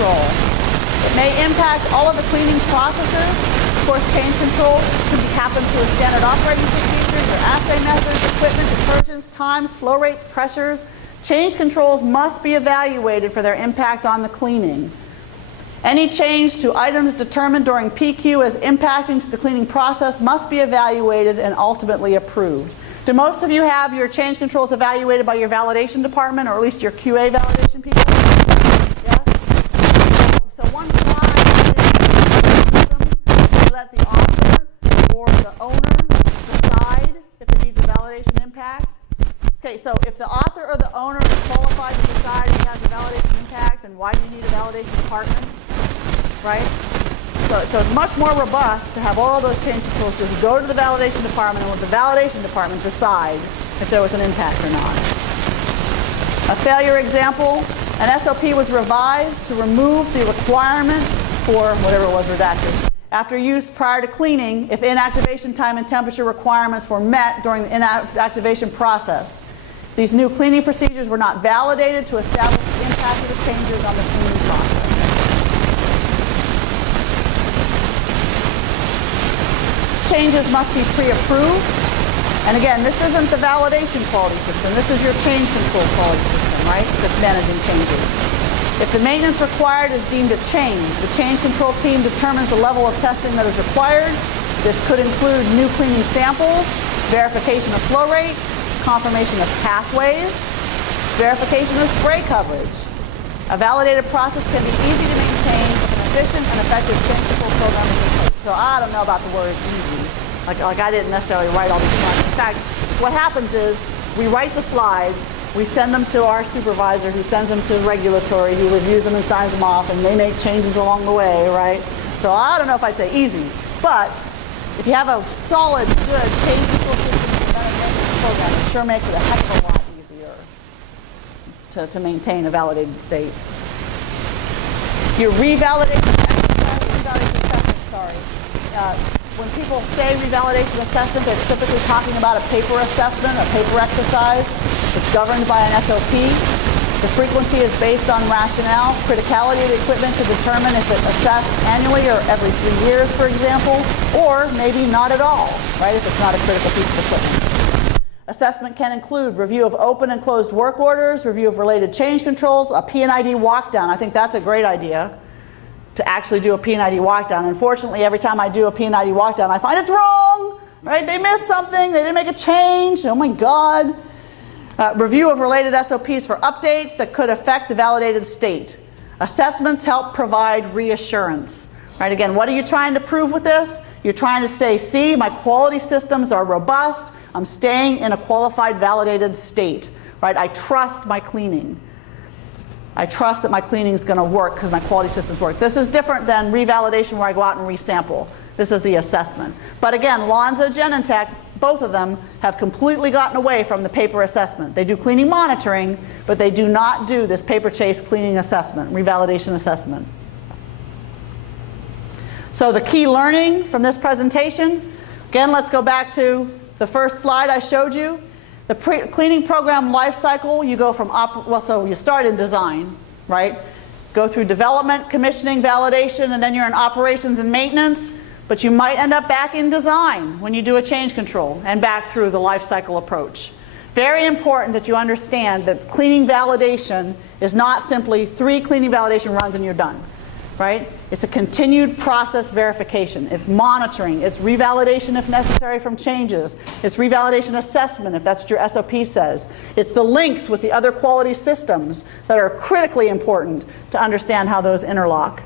control. It may impact all of the cleaning processes. Of course, change control could happen to a standard operating procedure, your assay methods, equipment, detergents, times, flow rates, pressures. Change controls must be evaluated for their impact on the cleaning. Any change to items determined during PQ as impacting to the cleaning process must be evaluated and ultimately approved. Do most of you have your change controls evaluated by your validation department, or at least your QA validation people? Yes? So one slide, we let the author or the owner decide if it needs a validation impact. Okay, so if the author or the owner is qualified to decide if it has a validation impact, then why do you need a validation department? Right? So it's much more robust to have all those change controls just go to the validation department and let the validation department decide if there was an impact or not. A failure example, an SOP was revised to remove the requirement for whatever it was redacted after use prior to cleaning if inactivation time and temperature requirements were met during the inactivation process. These new cleaning procedures were not validated to establish the impact of the changes on the cleaning process. Changes must be pre-approved. And again, this isn't the validation quality system. This is your change control quality system, right? That's managing changes. If the maintenance required is deemed a change, the change control team determines the level of testing that is required. This could include new cleaning samples, verification of flow rates, confirmation of pathways, verification of spray coverage. A validated process can be easy to maintain with an efficient and effective change control program in place. So I don't know about the word easy. Like I didn't necessarily write all these slides. In fact, what happens is we write the slides, we send them to our supervisor who sends them to regulatory, who reviews them and signs them off, and they make changes along the way, right? So I don't know if I'd say easy, but if you have a solid, good change control system and program, it sure makes it a heck of a lot easier to maintain a validated state. Your revalidation assessment, when people say revalidation assessment, they're typically talking about a paper assessment, a paper exercise. It's governed by an SOP. The frequency is based on rationale, criticality of the equipment to determine if it's assessed annually or every 3 years, for example, or maybe not at all, right, if it's not a critical piece of equipment. Assessment can include review of open and closed work orders, review of related change controls, a P&ID walkdown. I think that's a great idea, to actually do a P&ID walkdown. Unfortunately, every time I do a P&ID walkdown, I find it's wrong, right? They missed something, they didn't make a change, oh my God. Review of related SOPs for updates that could affect the validated state. Assessments help provide reassurance. Right, again, what are you trying to prove with this? You're trying to say, see, my quality systems are robust, I'm staying in a qualified, validated state. Right? I trust my cleaning. I trust that my cleaning is going to work because my quality systems work. This is different than revalidation where I go out and resample. This is the assessment. But again, Lonza, Genentech, both of them have completely gotten away from the paper assessment. They do cleaning monitoring, but they do not do this paper chase cleaning assessment, revalidation assessment. So the key learning from this presentation, again, let's go back to the first slide I showed you. The cleaning program life cycle, you go from, so you start in design, right? Go through development, commissioning, validation, and then you're in operations and maintenance, but you might end up back in design when you do a change control and back through the life cycle approach. Very important that you understand that cleaning validation is not simply 3 cleaning validation runs and you're done, right? It's a continued process verification. It's monitoring. It's revalidation if necessary from changes. It's revalidation assessment if that's what your SOP says. It's the links with the other quality systems that are critically important to understand how those interlock.